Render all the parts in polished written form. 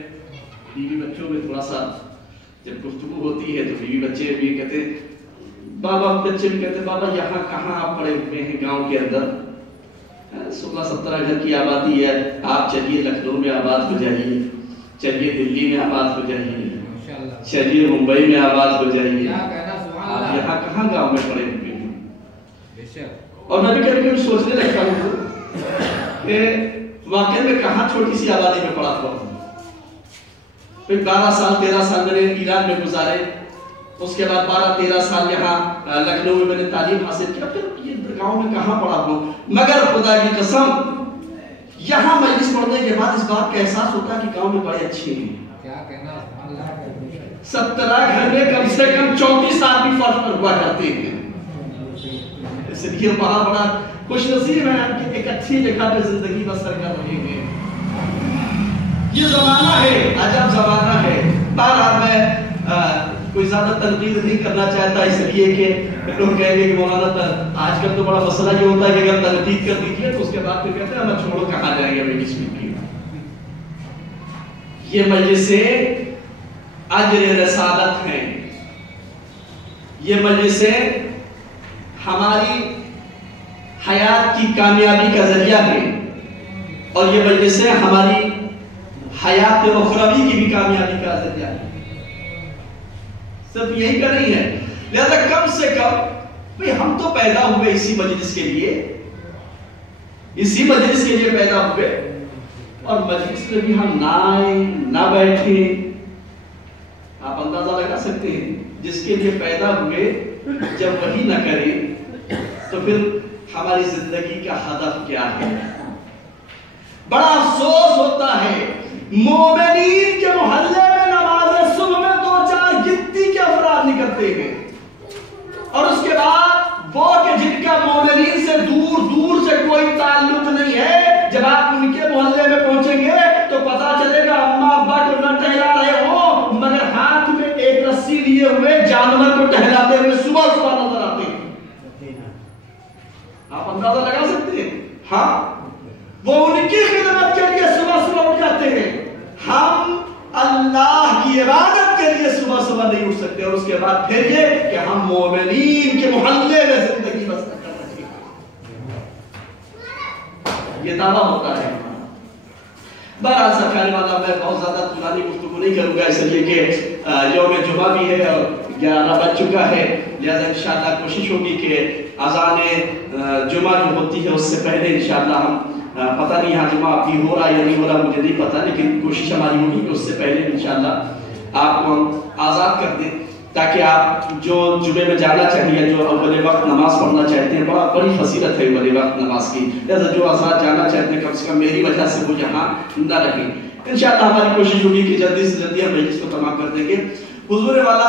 بیوی بچوں میں تھوڑا سا جب گفتگو ہوتی ہے تو بیوی بچے بھی کہتے بابا، بچے بھی کہتے بابا یہاں کہاں آپ پڑے ہوئے ہیں گاؤں کے اندر، 16-17 گھر کی آبادی ہے، آپ چلیے لکھنؤ میں آباد ہو جائیے، چلیے دلی میں آباد ہو جائیے، چلیے ممبئی میں آباد ہو جائیے، آپ یہاں کہاں گاؤں میں پڑے ہوئے ہیں۔ اور میں بھی کبھی کبھی سوچنے لگتا ہوں کہ واقعی میں کہاں چھوٹی سی آبادی میں پڑا تھا۔ پھر 12 سال 13 سال میں نے ایران میں گزارے، اس کے بعد 12-13 سال یہاں لکھنؤ میں میں نے تعلیم حاصل کیا، پھر یہ گاؤں میں کہاں پڑا ہوں۔ مگر خدا کی قسم یہاں مجلس پڑھنے کے بعد اس بات کا احساس ہوتا ہے کہ گاؤں میں بڑے اچھے ہیں۔ 17 گھر میں کم سے کم 34 آدمی فرض پر ہوا کرتے ہیں، اس لیے وہاں بڑا خوش نصیب ہے کہ ایک اچھی جگہ پہ زندگی بسر کر رہے ہیں۔ یہ زمانہ ہے، عجب زمانہ ہے۔ بہرحال میں کوئی زیادہ تنقید نہیں کرنا چاہتا، اس لیے کہ لوگ کہیں گے کہ مولانا آج کل تو بڑا مسئلہ یہ ہوتا ہے کہ اگر تنقید کر دیجیے تو اس کے بعد پھر کہتے ہیں ہمیں چھوڑو کہاں جائیں گے مجلس کی۔ یہ مجلسیں اجر رسالت ہیں، یہ مجلسیں ہماری حیات کی کامیابی کا ذریعہ ہیں، اور یہ مجلسیں ہماری حیات اخروی کی بھی کامیابی کا ذریعہ ہے۔ صرف یہی کا نہیں ہے، لہذا کم سے کم ہم تو پیدا ہوئے اسی مجلس کے لیے، اسی مجلس کے لیے پیدا ہوئے، اور مجلس میں بھی ہم نہ آئیں نہ بیٹھیں، آپ اندازہ لگا سکتے ہیں جس کے لیے پیدا ہوئے جب وہی نہ کریں تو پھر ہماری زندگی کا ہدف کیا ہے۔ بڑا افسوس ہوتا ہے مومنین کے محلے میں نماز صبح میں 2-4 گنتی کے افراد نکلتے ہیں، اور اس کے بعد وہ کہ جن کا مومنین سے دور دور سے کوئی تعلق نہیں ہے، جب آپ ان کے محلے میں پہنچیں گے تو پتا چلے گا اماں ابا کو نہ ٹہلا رہے ہو مگر ہاتھ میں ایک رسی لیے ہوئے جانور کو ٹہلاتے ہوئے صبح صبح نظر آتے ہیں۔ آپ اندازہ لگا سکتے ہیں؟ ہاں، وہ ان کی خدمت کے لیے صبح صبح اٹھ جاتے ہیں، ہم اللہ کی عبادت کے لیے صبح صبح نہیں اٹھ سکتے، اور اس کے بعد پھر یہ کہ ہم مومنین کے محلے میں زندگی بسر کر رہے ہیں، یہ دعویٰ ہوتا ہے۔ بہرحال سرکار والا میں بہت زیادہ طولانی گفتگو نہیں کروں گا، اس لیے کہ یوم جمعہ بھی ہے اور 11 بج چکا ہے، لہذا انشاءاللہ کوشش ہوگی کہ اذان جمعہ جو ہوتی ہے اس سے پہلے انشاءاللہ ہم پتہ نہیں یہاں جمعہ ابھی ہو رہا یا نہیں ہو رہا مجھے نہیں پتا، لیکن کوشش ہماری ہوگی کہ اس سے پہلے انشاءاللہ آپ کو ہم آزاد کر دیں، تاکہ آپ جو جمعے میں جانا چاہیے، جو اول وقت نماز پڑھنا چاہتے ہیں، بڑی فضیلت ہے اول وقت نماز کی، لہذا جو آزاد جانا چاہتے ہیں کم سے کم میری وجہ سے وہ یہاں نہ رہیں۔ انشاءاللہ ہماری کوشش ہوگی کہ جلدی سے جلدی ہم مجلس کو تمام کر دیں گے۔ حضور والا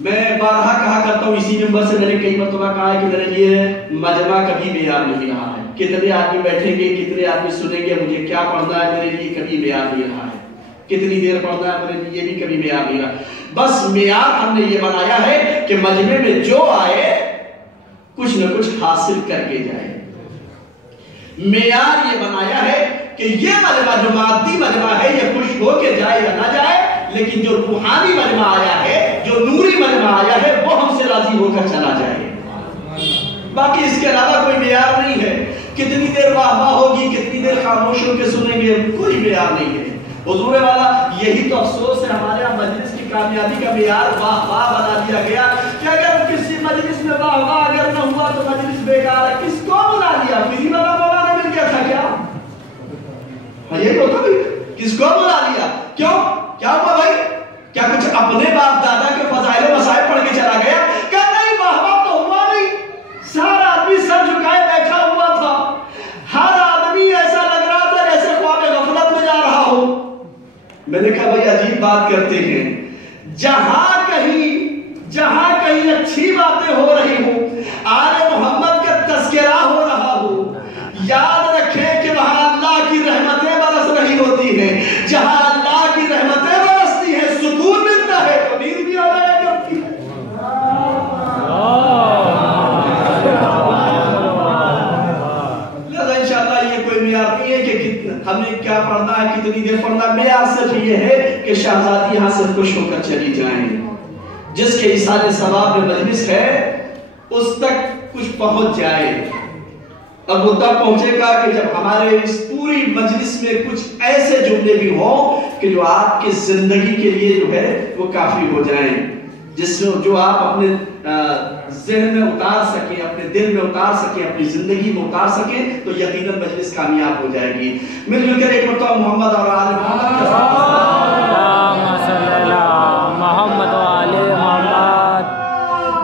میں بارہا کہا کرتا ہوں، اسی ممبر سے میں نے کئی مرتبہ کہا ہے کہ میرے لیے مجمع کبھی معیار نہیں رہا ہے، کتنے آدمی بیٹھیں گے، کتنے آدمی سنیں گے، مجھے کیا پڑھنا ہے میرے لیے کبھی معیار نہیں رہا ہے، کتنی دیر پڑھنا ہے میرے لیے یہ بھی کبھی معیار نہیں رہا۔ بس معیار ہم نے یہ بنایا ہے کہ مجمع میں جو آئے کچھ نہ کچھ حاصل کر کے جائے۔ معیار یہ بنایا ہے کہ یہ مجمع جو مادی مجمع ہے یہ خوش ہو کے جائے یا نہ جائے، لیکن جو روحانی مجمع آیا ہے، جو نوری مجمع آیا ہے، وہ ہم سے راضی ہو کر چلا جائے۔ باقی اس کے علاوہ کوئی معیار نہیں ہے، کتنی دیر واہ واہ ہوگی، کتنی دیر خاموش ہو کے سنیں گے، کوئی معیار نہیں ہے۔ حضور والا یہی تو افسوس ہے ہمارے یہاں مجلس کی کامیابی کا معیار واہ واہ بنا دیا گیا کہ اگر کسی مجلس میں واہ واہ اگر نہ ہوا تو مجلس بیکار ہے۔ کس کو بلا لیا؟ فری والا مولانا مل گیا تھا کیا؟ یہ تو بھائی کس کو بلا لیا؟ کیوں؟ کیا ہوا بھائی؟ کیا کچھ اپنے باپ دادا کے فضائل و مصائب پڑھ کے چلا گیا؟ کہ نہیں واہ واہ تو ہوا نہیں، سارا آدمی سر جھکائے بیٹھا ہوا تھا، ہر آدمی ایسا لگ رہا تھا جیسے خواب غفلت میں جا رہا ہو۔ میں نے کہا بھائی عجیب بات کرتے ہیں، جہاں کہیں اچھی باتیں ہو رہی ہوں، آل محمد کا تذکرہ ہو رہا ہو، یاد رکھیں کہ وہاں اللہ کی رحمتیں برس رہی ہوتی ہیں، جہاں اللہ کی رحمتیں برستی ہیں سکون ملتا ہے، نیند بھی آیا کرتی ہے۔ لہذا انشاءاللہ یہ کوئی معیار نہیں ہے کہ ہم نے کیا پڑھنا ہے، کتنی زندگی دے فرمایا معیار صرف یہ ہے کہ شہزادی یہاں سے خوش ہو کر چلی جائیں. جس کے ایصال ثواب میں مجلس ہے اس تک کچھ پہنچ جائے. اب وہ تب پہنچے گا کہ جب ہمارے اس پوری مجلس میں کچھ ایسے جملے بھی ہوں کہ جو آپ کی زندگی کے لیے جو ہے وہ کافی ہو جائیں, جس میں جو آپ اپنے ذہن میں اتار سکیں, اپنے دل میں اتار سکیں, اپنی زندگی میں اتار سکیں, تو یقیناً مجلس کامیاب ہو جائے گی. مل جل کر ایک مرتبہ محمد اور آل محمد.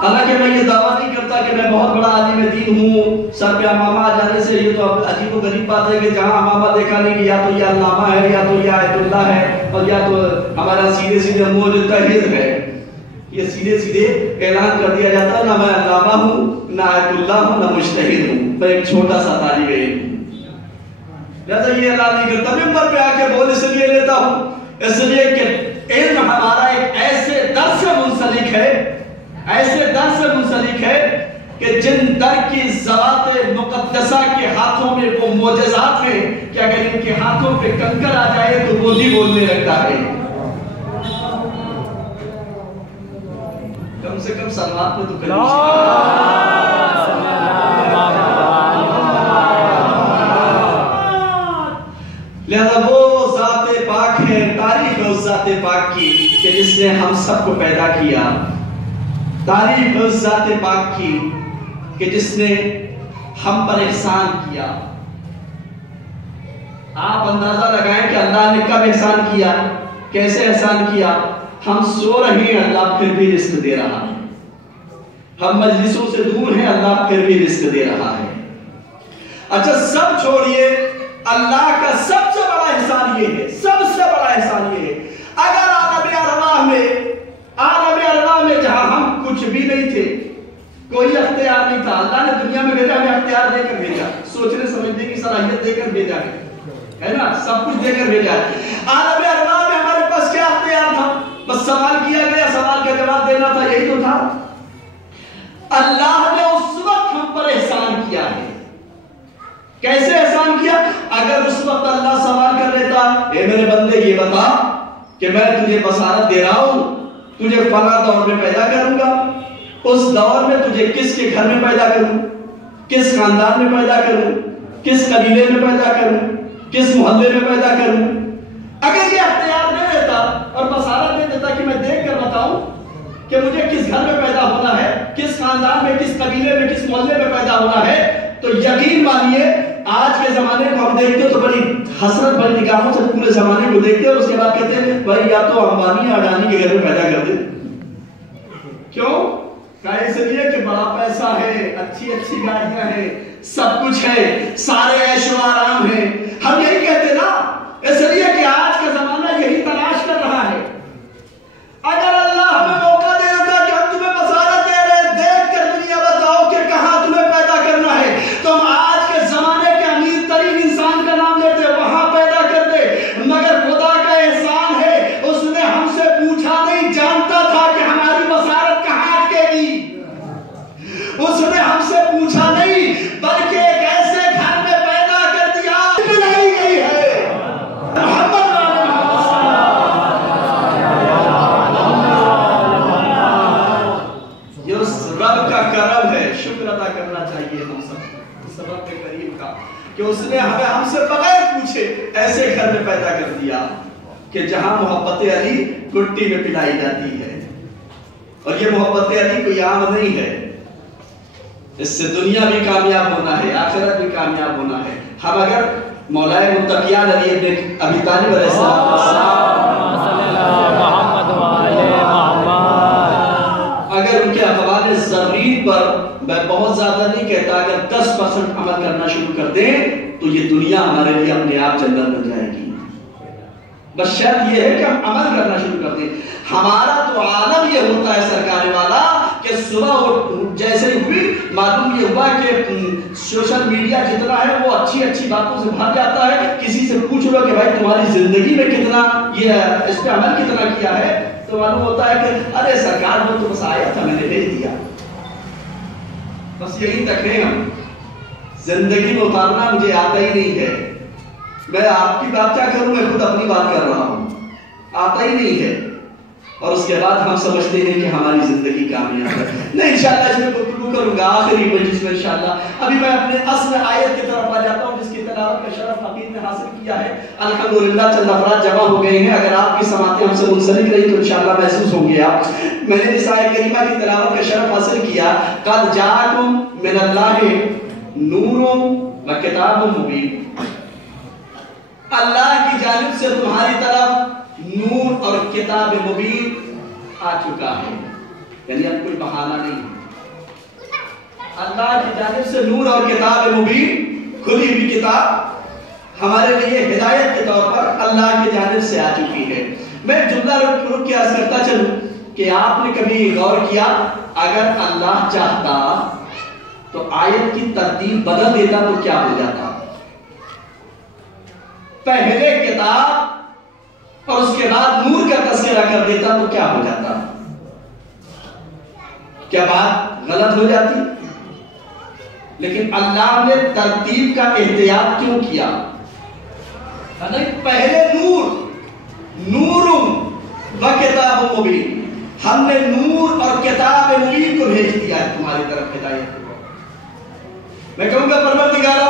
حالانکہ میں یہ دعویٰ نہیں کرتا کہ میں بہت بڑا عالم دین ہوں, سر پہ امامہ آ جانے سے یہ تو عجیب و غریب بات ہے کہ جہاں امامہ دیکھا نہیں کہ یا تو یہ علامہ ہے یا تو یہ آیت اللہ ہے اور یا تو ہمارا سیدھے سیدھے مجتہد ہے. یہ سیدھے سیدھے اعلان کر دیا جاتا ہے نہ میں علامہ ہوں, نہ آیت اللہ ہوں, نہ مجتہد ہوں, میں ایک چھوٹا سا طالب علم ہوں. لہذا یہ اعلان نہیں کرتا, ممبر پہ آ کے بول اس لیے لیتا ہوں, اس لیے کہ علم ہمارا ایک ایسے در سے منسلک ہے, ایسے در سے منسلک ہے کہ جن در کی ذوات مقدسہ کے ہاتھوں میں وہ معجزات ہیں کہ اگر ان کے ہاتھوں پہ کنکر آ جائے تو وہ بھی بولنے لگتا ہے. کم سے کم سلوات میں تو کہیں لہذا وہ ذات پاک ہے, تعریف ہے اس ذات پاک کی کہ جس نے ہم سب کو پیدا کیا. تعریف ہے اس ذات پاک کی کہ جس نے ہم پر احسان کیا. آپ اندازہ لگائیں کہ اللہ نے کب احسان کیا, کیسے احسان کیا. ہم سو رہے ہیں, اللہ پھر بھی رزق دے رہا ہے. ہم مجلسوں سے دور ہیں, اللہ پھر بھی رزق دے رہا ہے. اچھا سب چھوڑیے, اللہ کا سب سے بڑا احسان یہ ہے, سب سے بڑا احسان یہ ہے, اگر عالم ارواح میں جہاں ہم کچھ بھی نہیں تھے, کوئی اختیار نہیں تھا, اللہ نے دنیا میں بھیجا, ہمیں اختیار دے کر بھیجا, سوچنے سمجھنے کی صلاحیت دے کر بھیجا ہے نا, سب کچھ دے کر بھیجا ہے. عالم ارواح میں ہمارے پاس کیا اختیار تھا, بس سوال کیا گیا, سوال کا جواب دینا تھا, یہی تو تھا. اللہ نے اس وقت ہم پر احسان کیا ہے. کیسے احسان کیا؟ اگر اس وقت اللہ سوال کر لیتا, اے میرے بندے یہ بتا کہ میں تجھے بصارت دے رہا ہوں, تجھے فلاں دور میں پیدا کروں گا, اس دور میں تجھے کس کے گھر میں پیدا کروں, کس خاندان میں پیدا کروں, کس قبیلے میں پیدا کروں, کس محلے میں پیدا کروں. اگر یہ اختیار دے دیتا اور بصارت دے دیتا کہ میں دیکھ کر بتاؤں کہ مجھے کس گھر میں پیدا ہونا ہے, کس خاندان میں, کس قبیلے میں, کس محلے میں پیدا ہونا ہے, تو یقین مانیے آج کے زمانے کو ہم دیکھتے ہیں تو بڑی حسرت بڑی نگاہوں سے پورے زمانے کو دیکھتے ہیں, اور اس کے بعد کہتے ہیں بھائی یا تو امبانی یا اڈانی کے گھر میں پیدا کر دے. کیوں؟ اس لیے کہ بڑا پیسہ ہے, اچھی اچھی گاڑیاں ہیں, سب کچھ ہے, سارے عیش و آرام ہیں. ہم یہی کہتے نا, اس لیے کہ آج کا زمانہ یہی تلاش کر رہا ہے. اگر اللہ ہمیں موقع دے دیتا کہ ہم تمہیں بصارت دے رہے, دیکھ کر دنیا بتاؤ کہ کہاں تمہیں پیدا کرنا ہے, تو ہم آج کے زمانے کے امیر ترین انسان کا نام لیتے, وہاں پیدا کرتے. مگر خدا کا احسان ہے, اس نے ہم سے پوچھا نہیں, جانتا تھا کہ ہماری بصارت کہاں اٹکے گی. اس نے ہم سے پوچھا نہیں, بلکہ ایک ایسے گھر میں پیدا کر دیا بنائی گئی ہے. یہ اس رب کا کرم ہے, شکر ادا کرنا چاہیے ہم سب اس رب کے کریم کا کہ اس نے ہمیں ہم سے بغیر پوچھے ایسے گھر میں پیدا کر دیا کہ جہاں محبت علی گٹی میں پلائی جاتی ہے. اور یہ محبت علی کوئی عام نہیں ہے, اس سے دنیا بھی کامیاب ہونا ہے, آخرت بھی کامیاب ہونا ہے. ہم اگر مولا متقیان علی ابن ابی طالب علیہ السلام اگر ان کے اقوال زرین پر میں بہت زیادہ نہیں کہتا, اگر 10% عمل کرنا شروع کر دیں تو یہ دنیا ہمارے لیے اپنے آپ جنت بن جائے گی. بس شرط یہ ہے کہ ہم عمل کرنا شروع کر دیں. ہمارا تو عالم یہ ہوتا ہے سرکار والا کہ صبح جیسے ہوئی معلوم یہ ہوا کہ سوشل میڈیا جتنا ہے وہ اچھی اچھی باتوں سے بھر جاتا ہے. کسی سے پوچھ لو کہ بھائی تمہاری زندگی میں کتنا یہ اس پہ عمل کتنا کیا ہے, تو معلوم ہوتا ہے کہ ارے سرکار وہ تو بس آیا تھا, میں نے بھیج دیا. بس یہی تک ہے, ہم زندگی میں اتارنا مجھے آتا ہی نہیں ہے. میں آپ کی بات کیا کروں، میں خود اپنی بات کر رہا ہوں، آتا ہی نہیں ہے، اور اس کے بعد ہم سمجھتے ہیں کہ ہماری زندگی کامیاب ہے۔ میں انشاءاللہ اس میں گفتگو کروں گا آخری مجلس میں انشاءاللہ۔ ابھی میں اپنے اصل آیت کی طرف آ جاتا ہوں جس کی تلاوت کا شرف حقیق نے حاصل کیا ہے۔ الحمدللہ چند افراد جمع ہو گئے ہیں، اگر آپ کی سماعتیں ہم سے منسلک رہی تو انشاءاللہ محسوس ہوں گے آپ۔ میں نے اس آیت کریمہ کی تلاوت کا شرف حاصل کیا، قد جاءکم من اللہ نور و کتاب مبین، اللہ کی جانب سے تمہاری طرف نور اور کتاب مبین آ چکا ہے، یعنی اب کوئی بہانہ نہیں، اللہ کی جانب سے نور اور کتاب مبین، کھلی ہوئی کتاب ہمارے لیے ہدایت کے طور پر اللہ کی جانب سے آ چکی ہے۔ میں جملہ رک کے عرض کرتا چلوں کہ آپ نے کبھی غور کیا اگر اللہ چاہتا تو آیت کی ترتیب بدل دیتا تو کیا ہو جاتا؟ پہلے کتاب اور اس کے بعد نور کا تذکرہ کر دیتا تو کیا ہو جاتا؟ کیا بات غلط ہو جاتی؟ لیکن اللہ نے ترتیب کا احتیاط کیوں کیا؟ پہلے نور و کتاب مبین، ہم نے نور اور کتاب مبین کو بھیج دیا ہے تمہاری طرف ہدایت۔ میں کہوں گا پروردگارا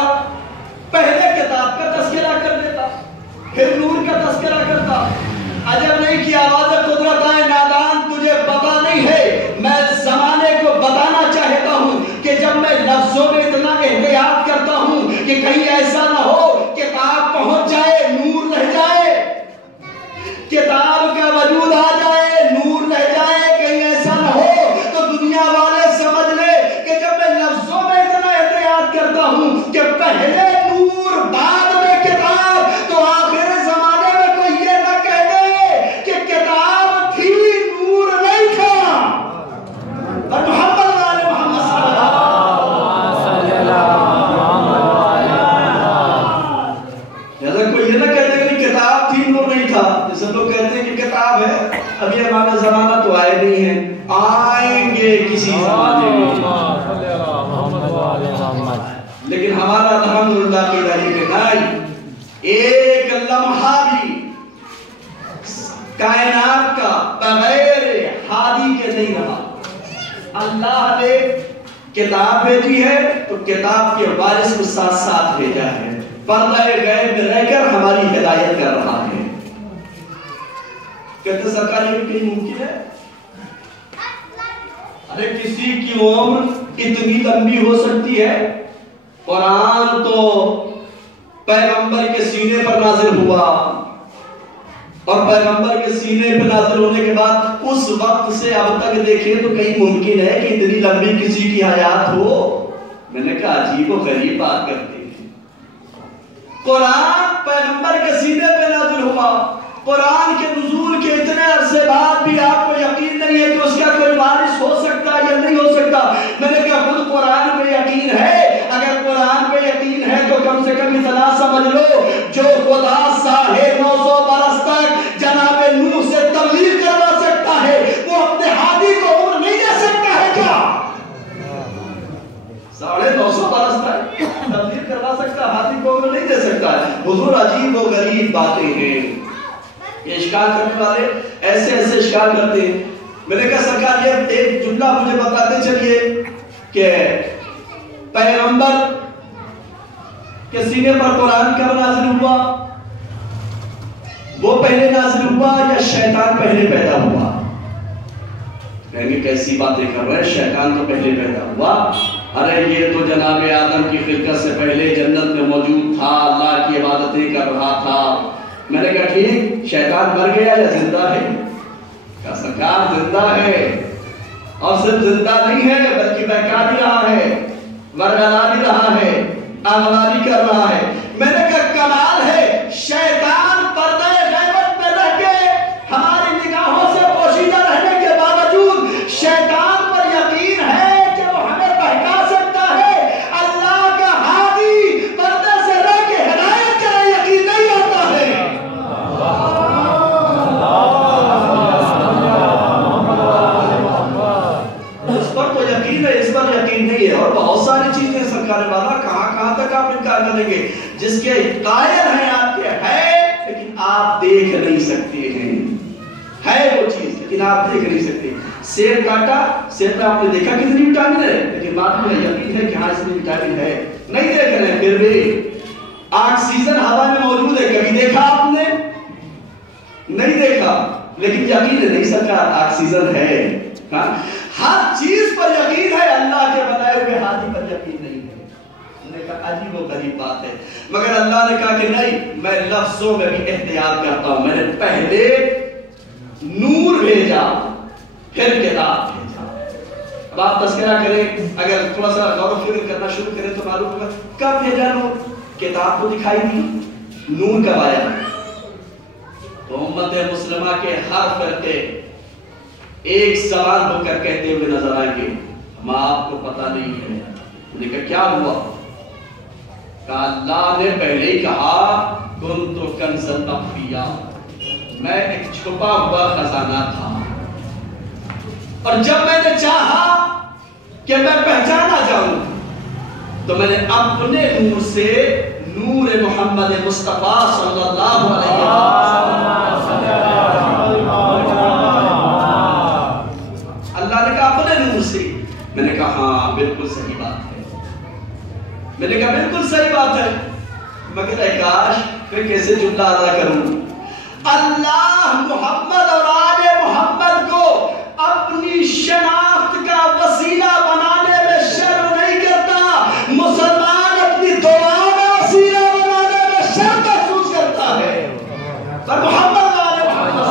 پہلے کتاب کا تذکرہ کر دیتا پھر نور کا تذکرہ کرتا، عجب نہیں کہ آواز قدرت آئے نادان تجھے پتا نہیں ہے۔ میں زمانے کو بتانا چاہتا ہوں کہ جب میں لفظوں میں اتنا احتیاط کرتا ہوں کہ کہیں ایسا نہ ہو کتاب پہنچ جائے نور رہ جائے، کتاب کا وجود آ جائے نور رہ جائے، کہیں ایسا نہ ہو تو دنیا والے سمجھ لے کہ جب میں لفظوں میں اتنا احتیاط کرتا ہوں کہ پہلے نور بعد میں کتاب، تو آخر زمانے میں کوئی یہ نہ کہہ دے کہ کتاب تھی نور نہیں تھا۔ اور محمد والے محمد صلی اللہ جیسا کوئی یہ نہ کہہ دے کہ کتاب تھی نور نہیں تھا، جیسے لوگ کہتے ہیں کہ کتاب ہے، ابھی ہمارا زمانہ تو آئے نہیں ہے، آئیں گے کسی زمانے میں، لیکن ہمارا الحمدللہ کی داری کے نہیں ایک لمحہ بھی کائنات کا بغیر ہادی کے نہیں رہا۔ اللہ نے کتاب بھیجی ہے تو کتاب کے وارث کو ساتھ ساتھ بھیجا ہے، پردہ غیب میں رہ کر ہماری ہدایت کر رہا ہے۔ کہتے سرکار یہ بھی کہیں ممکن ہے؟ ارے کسی کی عمر اتنی لمبی ہو سکتی ہے، قرآن تو پیغمبر کے سینے پر نازل ہوا، اور پیغمبر کے سینے پر نازل ہونے کے بعد اس وقت سے اب تک دیکھیں تو کہیں ممکن ہے کہ اتنی لمبی کسی کی حیات ہو؟ میں نے کہا عجیب و غریب بات کرتے ہیں۔ قرآن پیغمبر کے سینے پہ نازل ہوا، قرآن کے نزول کے اتنے عرصے بعد بھی آپ کو یقین نہیں ہے کہ اس کا کوئی وارث ہو سکتا یا نہیں ہو سکتا؟ میں نے کہا خود قرآن پہ یقین ہے، اگر قرآن پہ یقین ہے تو کم سے کم اتنا سمجھ لو جو خدا 950 برس تک جناب نوح سے تبلیغ کروا سکتا ہے وہ اپنے ہادی کو عمر نہیں دے سکتا ہے کیا؟ 950 برس تک تبلیغ کروا سکتا، ہادی کو عمر نہیں دے سکتا ہے۔ حضور عجیب و غریب باتیں ہیں، یہ اشکال کرنے والے ایسے ایسے اشکال کرتے ہیں۔ میں نے کہا سرکار یہ ایک جملہ مجھے بتاتے چلیے کہ پیغمبر کے سینے پر قرآن کب نازل ہوا؟ وہ پہلے نازل ہوا یا شیطان پہلے پیدا ہوا؟ کہیں گے کیسی باتیں کر رہے ہیں، شیطان تو پہلے پیدا ہوا۔ ارے یہ تو جناب آدم کی خلقت سے پہلے جنت میں موجود تھا، اللہ کی عبادتیں کر رہا تھا۔ میں نے کہا ٹھیک، شیطان مر گیا یا زندہ ہے؟ کہا سرکار زندہ ہے، اور صرف زندہ نہیں ہے بلکہ بہکا بھی رہا ہے، ورگلا بھی رہا ہے، اغوا بھی کر رہا ہے۔ میں نے کہا کمال ہے، شیطان پردہ غیبت میں رہ کے ہماری نگاہوں سے پوشیدہ رہنے کے باوجود شیطان پر یقین ہے کہ وہ ہمیں بہکا سکتا ہے۔ اللہ کا ہادی پردے سے رہ کے ہدایت کرے یقین نہیں ہوتا ہے۔ اس پر تو یقین ہے، اس پر یقین نہیں ہے، اور بہت ساری چیزیں سرکار والا کہاں تک آپ انکار کریں گے؟ جس کے قائل ہیں آپ دیکھ نہیں سکتے ہیں، ہے وہ چیز لیکن آپ دیکھ نہیں سکتے. سیب کاٹا، سیب میں آپ نے دیکھا کتنی وٹامن ہے، لیکن معلوم ہے یقین ہے کہ ہاں اس میں وٹامن ہے، نہیں دیکھ رہے ہیں. پھر بھی آکسیجن ہوا میں موجود ہے، کبھی دیکھا آپ نے؟ نہیں دیکھا، لیکن یقین ہے نہیں سرکار آکسیجن ہے. ہر چیز پر یقین ہے، اللہ کے بنائے ہوئے ہاتھی پر یقین نہیں ہے. نے کہا عجیب و غریب بات ہے، مگر اللہ نے کہا کہ نہیں، میں لفظوں میں بھی احتیاط کرتا ہوں. میں نے پہلے نور بھیجا پھر کتاب بھیجا. اب آپ تذکرہ کریں، اگر تھوڑا سا غور و فکر کرنا شروع کریں تو معلوم ہوگا کب بھیجا نور. کتاب تو دکھائی دی، نور کب آیا؟ تو امت مسلمہ کے ہر فرقے ایک سوال ہو کر کہتے ہوئے نظر آئیں گے ہم آپ کو پتہ نہیں ہے. انہوں نے کہا کیا ہوا؟ کہا اللہ نے پہلے ہی کہا کنت کنزا مخفیا، میں ایک چھپا ہوا خزانہ تھا، اور جب میں نے چاہا کہ میں پہچانا جاؤں تو میں نے اپنے نور سے نور محمد مصطفیٰ صلی اللہ علیہ وسلم، اللہ نے کہا اپنے نور سے. میں نے کہا ہاں بالکل صحیح بات ہے. میں نے کہا بالکل صحیح بات ہے، مگر اے کاش میں کیسے جملہ ادا کروں. اللہ محمد اور آل محمد کو اپنی شناخت کا وسیلہ بنانے میں شرم نہیں کرتا. مسلمان اپنی دعا میں وسیلہ بنانے میں شرم محسوس کرتا ہے. پر محمد آل محمد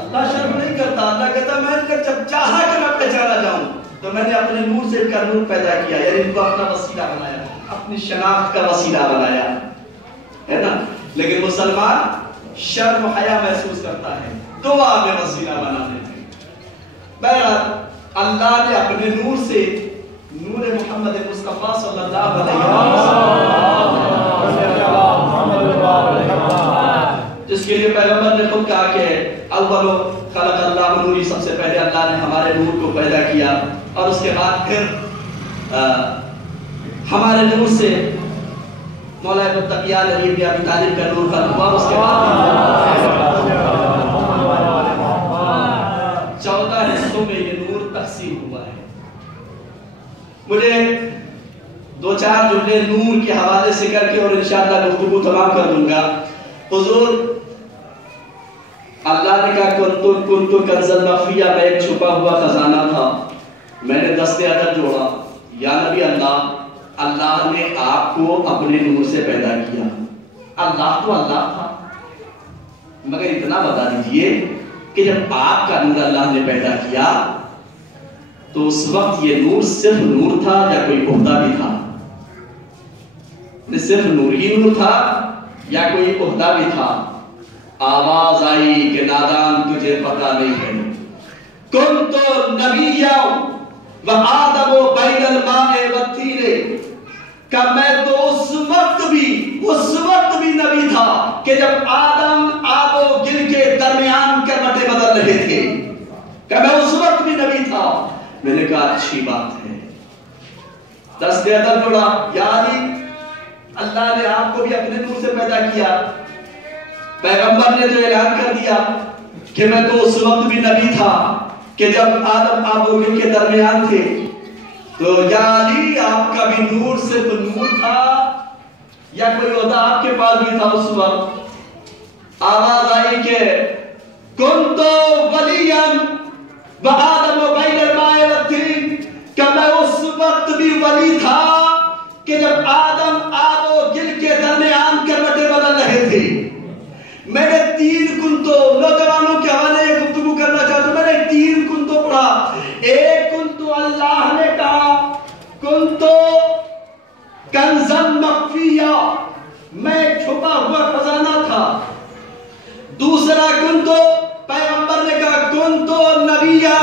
اللہ شرم نہیں کرتا. اللہ کہتا میں نے جب چاہا کہ میں پہچانا جاؤں تو میں نے اپنے نور سے کا نور پیدا کیا، یعنی ان کو اپنا وسیلہ بنایا، اپنی شناخت کا وسیلہ بنایا ہے نا. لیکن مسلمان شرم و حیا محسوس کرتا ہے، دعا میں وسیلہ بنانے میں. بہرحال اللہ نے اپنے نور سے نور محمد مصطفیٰ صلی اللہ علیہ وسلم، جس کے لیے پیغمبر نے خود کہا کہ اول خلق اللہ نوری، سب سے پہلے اللہ نے ہمارے نور کو پیدا کیا، اور اس کے بعد پھر ہمارے نور سے مولا متقیان علی بن ابی طالب کا نور خلق ہوا. اس کے بعد 14 حصوں میں یہ نور تقسیم ہوا ہے. مجھے 2-4 جملے نور کے حوالے سے کر کے اور انشاءاللہ گفتگو تمام کر دوں گا. حضور اللہ نے کہا کنتو کنزا مخفیا، میں ایک چھپا ہوا خزانہ تھا، میں نے دست عدد جوڑا. یا نبی اللہ، اللہ نے آپ کو اپنے نور سے پیدا کیا. اللہ تو اللہ تھا، مگر اتنا بتا دیجئے کہ جب آپ کا نور اللہ نے پیدا کیا تو اس وقت یہ نور صرف نور تھا یا کوئی عہدہ بھی تھا؟ صرف نور ہی نور تھا یا کوئی عہدہ بھی تھا؟ آواز آئی کہ نادان تجھے پتہ نہیں ہے. کنتو نبیّا وآدم بین الماء والطین، کہ میں تو اس وقت بھی نبی تھا کہ جب آدم آب و گل کے درمیان کروٹیں بدل رہے تھے، کہ میں اس وقت بھی نبی تھا. میں نے کہا اچھی بات ہے. دست عدد جوڑا، یعنی اللہ نے آپ کو بھی اپنے نور سے پیدا کیا. پیغمبر نے تو اعلان کر دیا کہ میں تو اس وقت بھی نبی تھا کہ جب آدم آب و گل کے درمیان تھے. تو یا علی، آپ کا بھی نور صرف نور تھا یا کوئی عہدہ آپ کے پاس بھی تھا اس وقت؟ آواز آئی کہ کنتو ولیا وآدم بین الماء والطین، کہ میں اس وقت بھی ولی تھا کہ جب آدم آب و گل کے درمیان کروٹیں بدل رہے تھے. میں نے 3 کنتو نوجوانوں کے حوالے گفتگو کرنا چاہتا ہوں. میں نے 3 کنتو پڑھا. ایک کنتو اللہ نے کہا کنتو کنزا مخفیا، میں ایک چھپا ہوا خزانہ تھا. دوسرا کنتو پیغمبر نے کہا کنتو نبیّا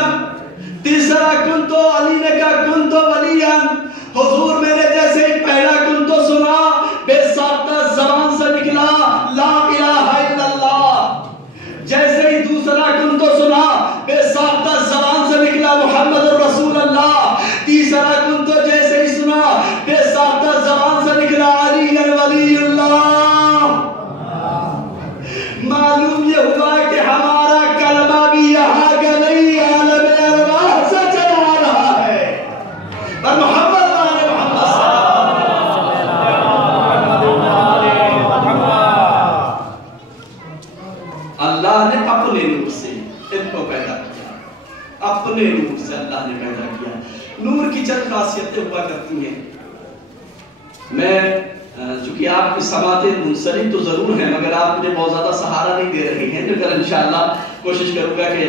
کہ آپ کی سماعتیں منسلک تو ضرور ہیں مگر آپ مجھے بہت زیادہ سہارا نہیں دے رہے ہیں، تو کل انشاءاللہ کوشش کروں گا کہ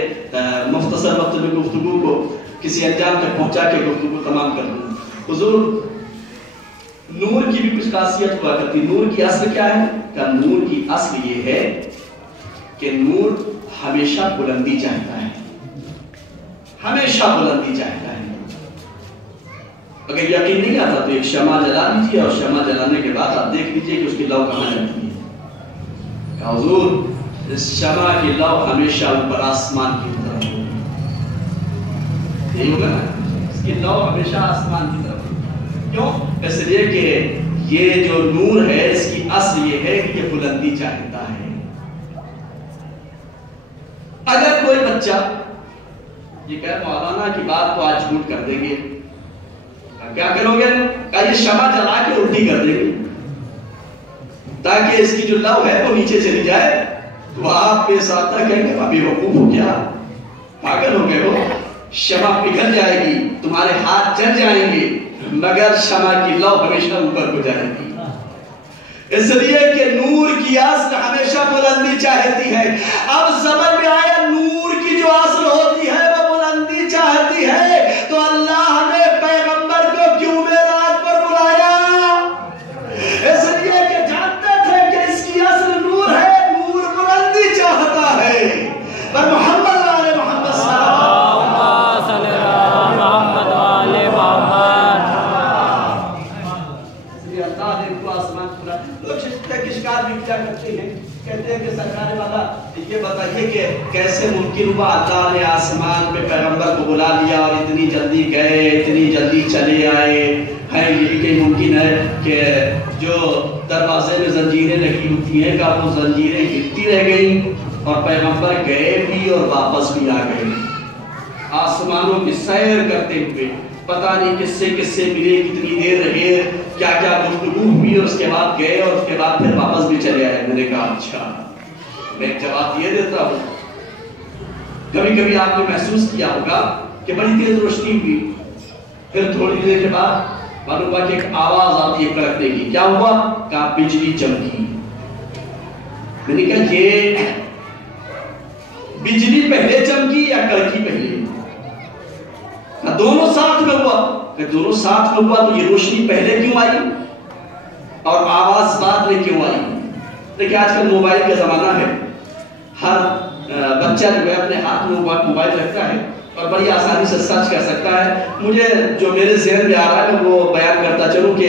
مختصر وقت میں گفتگو کو کسی انجام تک پہنچا کے گفتگو تمام کر دوں۔ حضور نور کی بھی کچھ خاصیت ہوا کرتی، نور کی اصل کیا ہے؟ کہ نور کی اصل یہ ہے کہ نور ہمیشہ بلندی چاہتا ہے، ہمیشہ بلندی چاہتا ہے۔ اگر یقین نہیں آتا تو ایک شمع جلا لیجیے اور شمع جلانے کے بعد آپ دیکھ لیجیے کہ اس کی لو کہاں جاتی ہے۔ کہ حضور اس شمع کی لو ہمیشہ اوپر آسمان کی طرف ہوگی، یہی ہوگا نا، اس کی لو ہمیشہ آسمان کی طرف ہوگی۔ کیوں؟ اس لیے کہ یہ جو نور ہے اس کی اصل یہ ہے کہ یہ بلندی چاہتا ہے۔ اگر کوئی بچہ یہ کہ مولانا کی بات تو آج جھوٹ کر دیں گے، کیا کرو گے؟ کہ یہ شمع جلا کے الٹی کر دیں گے تاکہ اس کی جو لو ہے وہ نیچے چلی جائے، تو آپ کے ساتھ کہیں گے ابھی وقوف ہو گیا، پاگل ہو گئے ہو، شمع پگھل جائے گی، تمہارے ہاتھ جل جائیں گے، مگر شمع کی لو ہمیشہ اوپر ہو جائے گی۔ اس لیے کہ نور کی اصل ہمیشہ بلندی چاہتی ہے۔ اب سمجھ میں آیا نور کی جو اصل ہوتی ہے وہ بلندی چاہتی ہے، تو اللہ نے پیغمبر کو کیوں معراج پر بلایا؟ اس لیے کہ جانتے تھے کہ اس کی اصل نور ہے، نور بلندی چاہتا ہے۔ پر محمد والے محمد صلی محمد والے محمد، اس لیے اللہ نے کو آسمان کھلا۔ لوگ شکار بھی کیا کرتے ہیں، کہتے ہیں کہ سرکار والا یہ بتائیے کہ کیسے ممکن ہوا اللہ نے آسمان پہ پیغمبر کو بلا لیا اور اتنی جلدی گئے، اتنی جلدی چلے آئے ہیں؟ یہ کہ ممکن ہے کہ جو دروازے میں زنجیریں لگی ہوتی ہیں کہ وہ زنجیریں ہلتی رہ گئیں اور پیغمبر گئے بھی اور واپس بھی آ گئے، آسمانوں کی سیر کرتے ہوئے، پتہ نہیں کس سے ملے، کتنی دیر رہے، کیا کیا گفتگو ہوئی، اور اس کے بعد گئے اور اس کے بعد پھر واپس بھی چلے آئے۔ میں نے کہا اچھا، میں ایک جواب یہ دیتا ہوں، کبھی کبھی آپ نے محسوس کیا ہوگا کہ بڑی تیز روشنی ہوئی، پھر تھوڑی دیر کے بعد معلوم ہوا کہ ایک آواز آتی ہے کڑکنے کی، کیا ہوا؟ کہا بجلی چمکی۔ میں نے کہا یہ بجلی پہلے چمکی یا کڑکی پہلے؟ دونوں ساتھ میں ہوا۔ کہ دونوں ساتھ میں ہوا تو یہ روشنی پہلے کیوں آئی اور آواز بعد میں کیوں آئی؟ دیکھیں آج کل موبائل کا زمانہ ہے، ہر بچہ جو ہے اپنے ہاتھ میں موبائل رکھتا ہے اور بڑی آسانی سے سرچ کر سکتا ہے۔ مجھے جو میرے ذہن میں آ رہا ہے میں وہ بیان کرتا چلوں کہ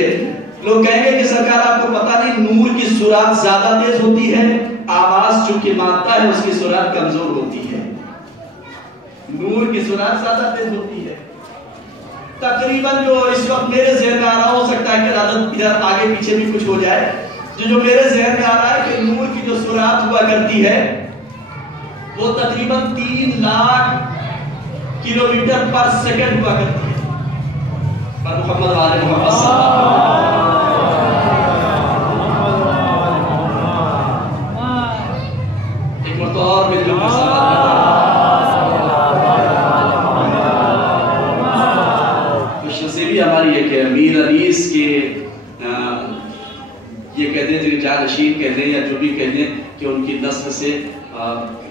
لوگ کہیں گے کہ سرکار آپ کو پتہ نہیں نور کی سرعت زیادہ تیز ہوتی ہے، آواز چونکہ مانتا ہے اس کی سرعت کمزور ہوتی ہے۔ نور کی سرعت زیادہ تیز ہوتی ہے۔ تقریباً جو اس وقت میرے ذہن میں آ رہا، ہو سکتا ہے کہ عادت ادھر آگے پیچھے بھی کچھ ہو جائے، جو میرے ذہن میں آ رہا ہے کہ نور کی جو سرعت ہوا کرتی ہے وہ تقریباً 3 لاکھ کلومیٹر پر سیکنڈ ہوا کرتی ہے۔ پر محمد والے محمد صلی اللہ علیہ وسلم ایک مرتبہ اور مل جو ہماری ہے کہ امیر انیس کے یہ کہتے ہیں جانشین کہتے ہیں یا جو بھی کہتے ہیں کہ ان کی نسل سے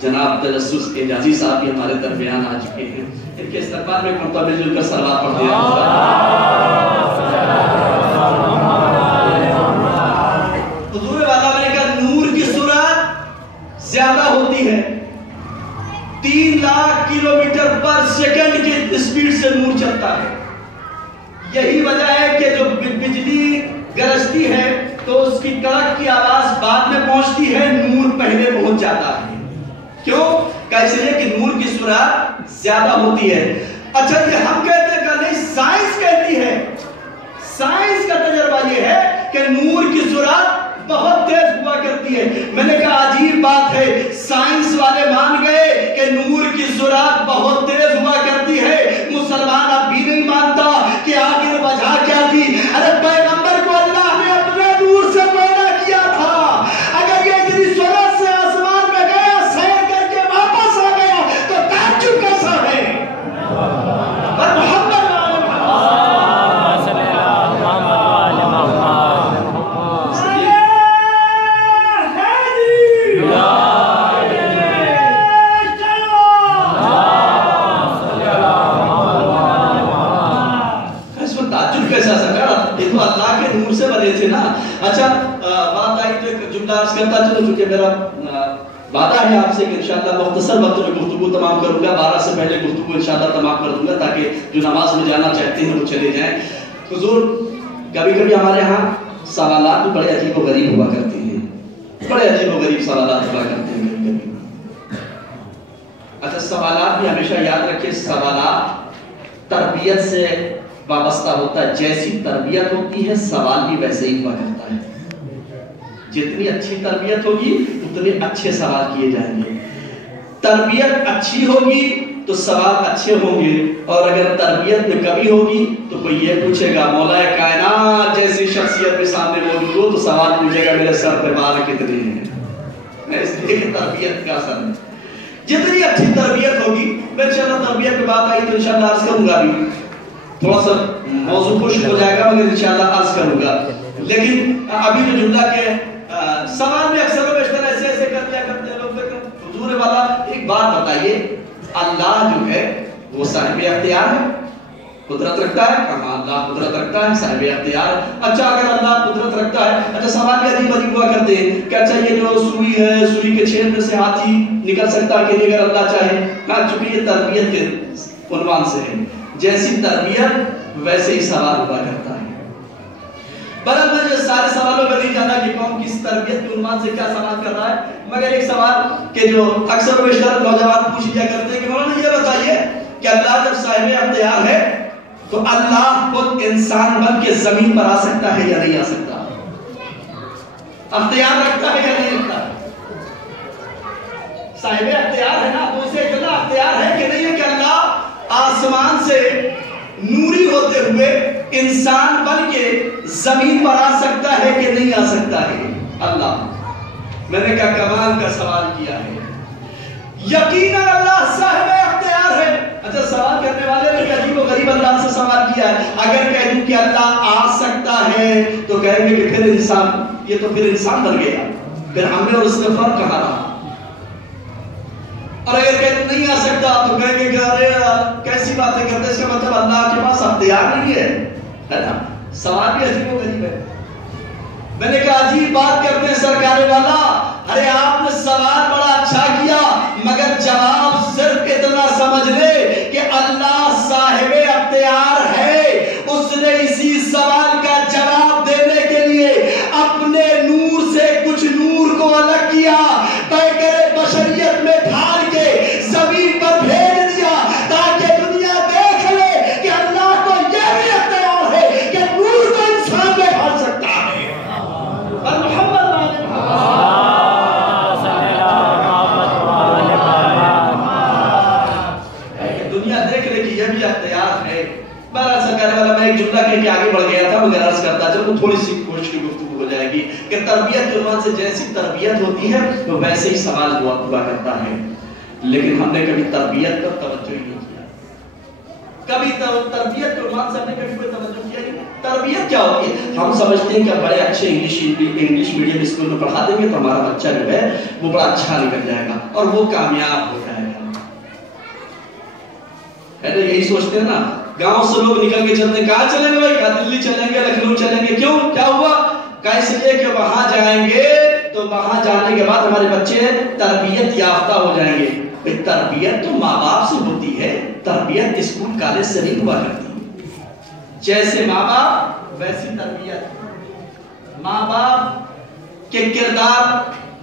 جناب تجسس اعجازی صاحب بھی ہمارے درمیان آ چکے ہیں۔ ان کے استقبال میں مرتبہ مل جل کر صلوات پڑھتے ہیں۔ حضور والا میں نے کہا نور کی سرعت زیادہ ہوتی ہے، 3 لاکھ کلومیٹر پر سیکنڈ کی اسپیڈ سے نور چلتا ہے۔ یہی وجہ ہے کہ جو بجلی گرجتی ہے تو اس کی کڑک کی آواز بعد میں پہنچتی ہے، نور پہلے پہنچ جاتا ہے۔ کیوں؟ کہ اس لیے کہ نور کی سرعت زیادہ ہوتی ہے۔ اچھا یہ ہم کہتے ہیں کہ نہیں، سائنس کہتی ہے، سائنس کا تجربہ یہ ہے کہ نور کی سرعت بہت تیز ہوا کرتی ہے۔ میں نے کہا عجیب بات ہے، سائنس والے مان گئے کہ نور کی سرعت بہت تیز ہوا کرتی ہے، مسلمان اب بھی نہیں مانتا کہ آخر وجہ کیا تھی؟ ارے پیغمبر کو اللہ نے اپنے نور سے پیدا کیا تھا، اگر یہ اتنی سرعت سے آسمان میں گیا، سیر کر کے واپس آ گیا تو تعجب کیسا ہے؟ پر محمد بات آئی تو ایک جملہ عرض کرتا چلو، چونکہ میرا وعدہ ہے آپ سے کہ انشاءاللہ مختصر وقت میں گفتگو تمام کروں گا، 12 سے پہلے گفتگو انشاءاللہ تمام کر دوں گا تاکہ جو نماز میں جانا چاہتے ہیں وہ چلے جائیں۔ حضور کبھی کبھی ہمارے ہاں سوالات بھی بڑے عجیب و غریب ہوا کرتے ہیں، بڑے عجیب و غریب سوالات ہوا کرتے ہیں کبھی کبھی۔ اچھا سوالات بھی ہمیشہ یاد رکھیں، سوالات تربیت سے وابستہ ہوتا ہے، جیسی تربیت ہوتی ہے سوال بھی ویسے ہی ہوا کرتا ہے۔ جتنی اچھی تربیت ہوگی اتنے اچھے سوال کیے جائیں گے، تربیت اچھی ہوگی تو سوال اچھے ہوں گے، اور اگر تربیت میں کمی ہوگی تو کوئی یہ پوچھے گا مولا کائنات جیسی شخصیت کے سامنے موجود ہو تو سوال پوچھے گا میرے سر پہ بال کتنے ہیں۔ اس لیے کہ تربیت کا اثر ہے، جتنی اچھی تربیت ہوگی، میں انشاءاللہ تربیت کی بات آئی تو انشاءاللہ عرض کروں گا، بھی تھوڑا سا موضوع خشک ہو جائے گا مگر انشاءاللہ عرض کروں گا، لیکن ابھی جو جملہ کے سوال میں اکثر و بیشتر ایسے ایسے کر دیا کرتے ہیں لوگ، حضور والا ایک بات بتائیے، اللہ جو ہے وہ صاحب اختیار ہے، قدرت رکھتا ہے؟ کہاں اللہ قدرت رکھتا ہے، صاحب اختیار۔ اچھا اگر اللہ قدرت رکھتا ہے، اچھا سوال بھی عجیب عجیب ہوا کرتے ہیں کہ اچھا یہ جو سوئی ہے، سوئی کے چھید میں سے ہاتھی نکل سکتا ہے کہ نہیں اگر اللہ چاہے؟ چونکہ یہ تربیت کے عنوان سے ہے، جیسی تربیت ویسے ہی سوال ہوا کرتا ہے۔ بلکہ میں جو سارے سوالوں میں نہیں جانا کہ کون کس تربیت کے عنوان سے کیا سوال کر رہا ہے، مگر ایک سوال کہ جو اکثر و بیشتر نوجوان پوچھ لیا کرتے ہیں کہ مولانا یہ بتائیے کہ اللہ جب صاحب اختیار ہے تو اللہ خود انسان بن کے زمین پر آ سکتا ہے یا نہیں آ سکتا؟ اختیار رکھتا ہے یا نہیں رکھتا؟ صاحب اختیار ہے نا، تو اسے اتنا اختیار ہے کہ نہیں ہے کہ اللہ آسمان سے نوری ہوتے ہوئے انسان بن کے زمین پر آ سکتا ہے کہ نہیں آ سکتا ہے؟ اللہ، میں نے کہا کمال کا سوال کیا ہے، یقیناً اللہ صاحب اختیار ہے۔ اچھا سوال کرنے والے نے عجیب و غریب انداز سے سوال کیا ہے، اگر کہہ دوں کہ اللہ آ سکتا ہے تو کہیں گے کہ پھر انسان، یہ تو پھر انسان بن گیا، پھر ہم نے اور اس میں فرق کہاں رہا؟ اور اگر کہتے نہیں آ سکتا تو کہیں گے کہ ارے کیسی باتیں کرتے، اس کا مطلب اللہ کے پاس اختیار نہیں ہے نا؟ سوال بھی عجیب و غریب ہے۔ میں نے کہا عجیب بات کرتے ہیں سرکار والا، ارے آپ نے سوال بڑا اچھا کیا مگر جواب صرف اتنا سمجھ لے کہ اللہ صاحب اختیار ہے، اس نے اسی سوال کا جواب دینے کے لیے اپنے نور سے کچھ نور کو الگ کیا، پیکر بشریت میں ڈھال کے زمین پر بھیج دیا تاکہ دنیا دیکھ لے کہ اللہ کو یہ بھی اختیار ہے کہ نور کو انسان میں ڈھال سکتا ہے۔ اور محمد دنیا دیکھ لے کہ یہ بھی اختیار ہے۔ بہرحال سرکار والا میں ایک جملہ کہہ کے آگے بڑھ گیا تھا مگر عرض کرتا چلو تھوڑی سی کوشش کی گفتگو ہو جائے گی کہ تربیت کے عنوان سے جیسی تربیت ہوتی ہے تو ویسے ہی سوال ہوا کرتا ہے، لیکن ہم نے کبھی تربیت پر توجہ ہی نہیں کیا، کبھی تربیت کے عنوان سے ہم نے کبھی کوئی توجہ کیا نہیں۔ تربیت کیا ہوتی ہے؟ ہم سمجھتے ہیں کہ بڑے اچھے انگلش میڈیم اسکول میں پڑھا دیں گے تو ہمارا بچہ جو ہے وہ بڑا اچھا نکل جائے گا اور وہ کامیاب ہو جائے گا، ہے نا؟ یہی سوچتے ہیں نا، گاؤں سے لوگ نکل کے چلتے ہیں، کہاں چلیں گے بھائی؟ کہا دلی چلیں گے، لکھنؤ چلیں گے، کیوں؟ کیا ہوا؟ کہا اس لیے کہ وہاں جائیں گے تو وہاں جانے کے بعد ہمارے بچے تربیت یافتہ ہو جائیں گے۔ تربیت تو ماں باپ سے ہوتی ہے، تربیت اسکول کالج سے نہیں ہوا کرتی۔ جیسے ماں باپ ویسی تربیت، ماں باپ کے کردار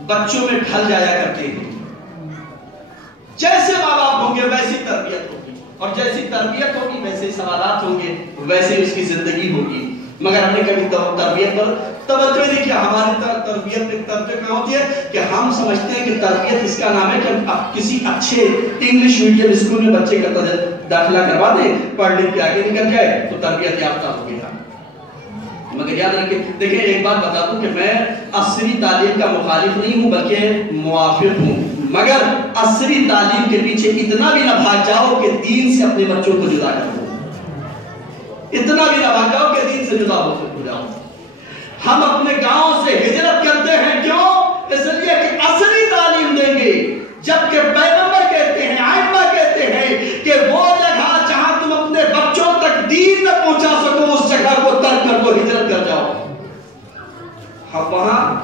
بچوں میں ڈھل جایا کرتے ہیں، جیسے ماں باپ ہوں گے ویسی تربیت ہوگی، اور جیسی تربیت ہوگی ویسے ہی سوالات ہوں گے، ویسے ہی اس کی زندگی ہوگی۔ مگر ہم نے کبھی تربیت پر توجہ نہیں کیا۔ ہماری تربیت ایک طرف کیا ہوتی ہے کہ ہم سمجھتے ہیں کہ تربیت اس کا نام ہے کہ ہم کسی اچھے انگلش میڈیم اسکول میں بچے کا داخلہ کروا دیں، پڑھ لکھ کے آگے نکل جائے تو تربیت یافتہ ہو گیا۔ مگر یاد رکھیں، دیکھیں ایک بات بتا دوں کہ میں عصری تعلیم کا مخالف نہیں ہوں بلکہ موافق ہوں، مگر عصری تعلیم کے پیچھے اتنا بھی نہ بھاگ جاؤ کہ دین سے اپنے بچوں کو جدا کر دو، اتنا بھی نہ بھاگ جاؤ کہ دین سے جدا ہو جاؤ۔ ہم اپنے گاؤں سے ہجرت کرتے ہیں، کیوں؟ اس لیے کہ عصری تعلیم دیں گے، جبکہ پیغمبر کہتے ہیں، ائمہ کہتے ہیں کہ وہ جگہ جہاں تم اپنے بچوں تک دین نہ پہنچا سکو اس جگہ کو ترک کر دو، ہجرت کر جاؤ۔ ہم وہاں